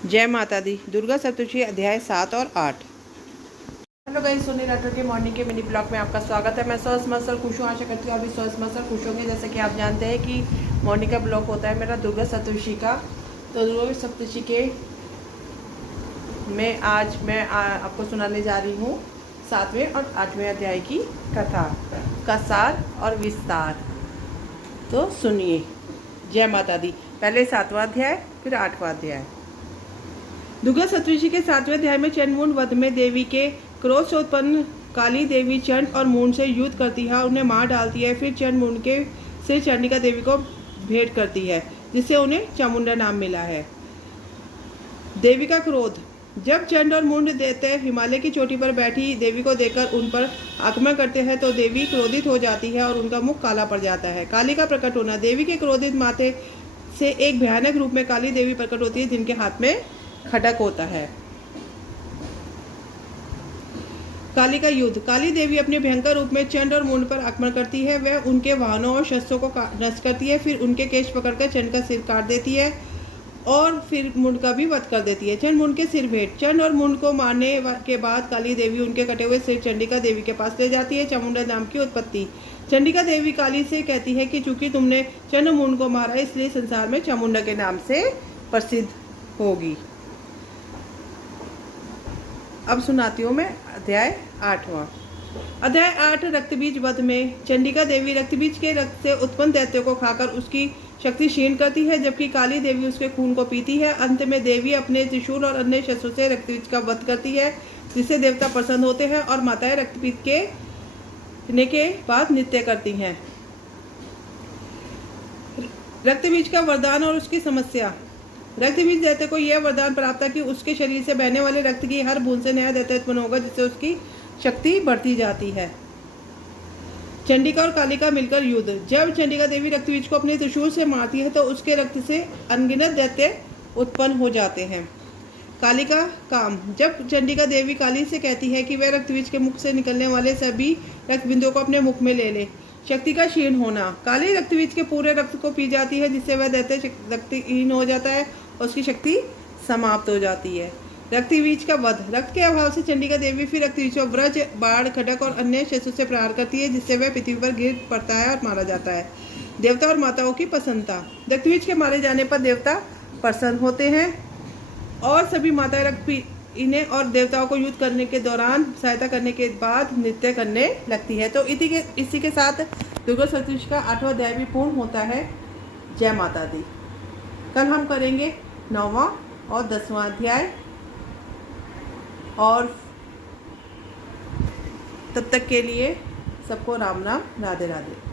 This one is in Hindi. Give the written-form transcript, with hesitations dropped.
जय माता दी। दुर्गा सप्तशती अध्याय 7 और 8। हेलो गाइस, सोनी राठौर के मॉर्निंग के मिनी ब्लॉग में आपका स्वागत है। मैं स्वस्थ मस्त और खुश हूँ। आशा करती हूँ अभी स्वस्थ मस्त और खुश होंगे। जैसे कि आप जानते हैं कि मॉर्निंग का ब्लॉग होता है मेरा दुर्गा सप्तशती का। तो दुर्गा सप्तशती के में आज मैं आपको सुनाने जा रही हूँ 7वें और 8वें अध्याय की कथा का सार और विस्तार। तो सुनिए। जय माता दी। पहले 7वां अध्याय, फिर 8वां अध्याय। दुर्गा सप्तशती के 7वें अध्याय में चंडमुंड वध में देवी के क्रोध से उत्पन्न काली देवी चंड और मुंड से युद्ध करती है, उन्हें मार डालती है। फिर चंडमुंड के से चंडिका देवी को भेंट करती है, जिससे उन्हें चामुंडा नाम मिला है। देवी का क्रोध। जब चंड और मुंड दैत्य हिमालय की चोटी पर बैठी देवी को देखकर उन पर आक्रमण करते हैं तो देवी क्रोधित हो जाती है और उनका मुख काला पड़ जाता है। काली का प्रकट होना। देवी के क्रोधित माथे से एक भयानक रूप में काली देवी प्रकट होती है, जिनके हाथ में खड्ग होता है। काली का युद्ध। काली देवी अपने भयंकर रूप में चंड और मुंड पर आक्रमण करती है। वह उनके वाहनों और शस्त्रों को नष्ट करती है। फिर उनके केश पकड़कर चंड का सिर काट देती है और फिर मुंड का भी वध कर देती है। चंड मुंड के सिर भेंट। चंड और मुंड को मारने के बाद काली देवी उनके कटे हुए सिर चंडिका देवी के पास ले जाती है। चामुंडा नाम की उत्पत्ति। चंडिका देवी काली से कहती है कि चूंकि तुमने चंड मुंड को मारा, इसलिए संसार में चामुंडा के नाम से प्रसिद्ध होगी। अब सुनाती हूँ मैं अध्याय 8वां। अध्याय 8। रक्तबीज वध में चंडिका देवी रक्तबीज के रक्त से उत्पन्न दैत्यों को खाकर उसकी शक्ति क्षीण करती है, जबकि काली देवी उसके खून को पीती है। अंत में देवी अपने त्रिशूल और अन्य शस्त्रों से रक्तबीज का वध करती है, जिससे देवता प्रसन्न होते हैं और माताएं रक्तबीज के बाद नृत्य करती हैं। रक्तबीज का वरदान और उसकी समस्या। रक्तबीज दैत्य को यह वरदान प्राप्त था कि उसके शरीर से बहने वाले रक्त की हर बूंद से नया दैत्य उत्पन्न होगा, जिससे उसकी शक्ति बढ़ती जाती है। चंडिका और कालिका मिलकर युद्ध। जब चंडिका देवी रक्तबीज को अपने त्रिशूल से मारती है तो उसके रक्त से अनगिनत दैत्य उत्पन्न हो जाते हैं। कालिका काम। जब चंडिका देवी काली से कहती है कि वह रक्तबीज के मुख से निकलने वाले सभी रक्त बिंदुओं को अपने मुख में ले ले। शक्ति का क्षीण होना। काली रक्तबीज के पूरे रक्त को पी जाती है, जिससे वह दैत्य रक्तहीन हो जाता है और उसकी शक्ति समाप्त हो जाती है। रक्तबीज का वध। रक्त के अभाव से चंडिका देवी फिर रक्तबीज को वज्र, बाण, खड्ग और अन्य शस्त्रों से प्रहार करती है, जिससे वह पृथ्वी पर गिर पड़ता है और मारा जाता है। देवता और माताओं की प्रसन्नता। रक्तबीज के मारे जाने पर देवता प्रसन्न होते हैं और सभी माताएं इन्हें और देवताओं को युद्ध करने के दौरान सहायता करने के बाद नृत्य करने लगती है। तो इसी के साथ दुर्गा सप्तशती का 8वां अध्याय भी पूर्ण होता है। जय माता दी। कल हम करेंगे 9वां और 10वां अध्याय, और तब तक के लिए सबको राम राम, राधे राधे।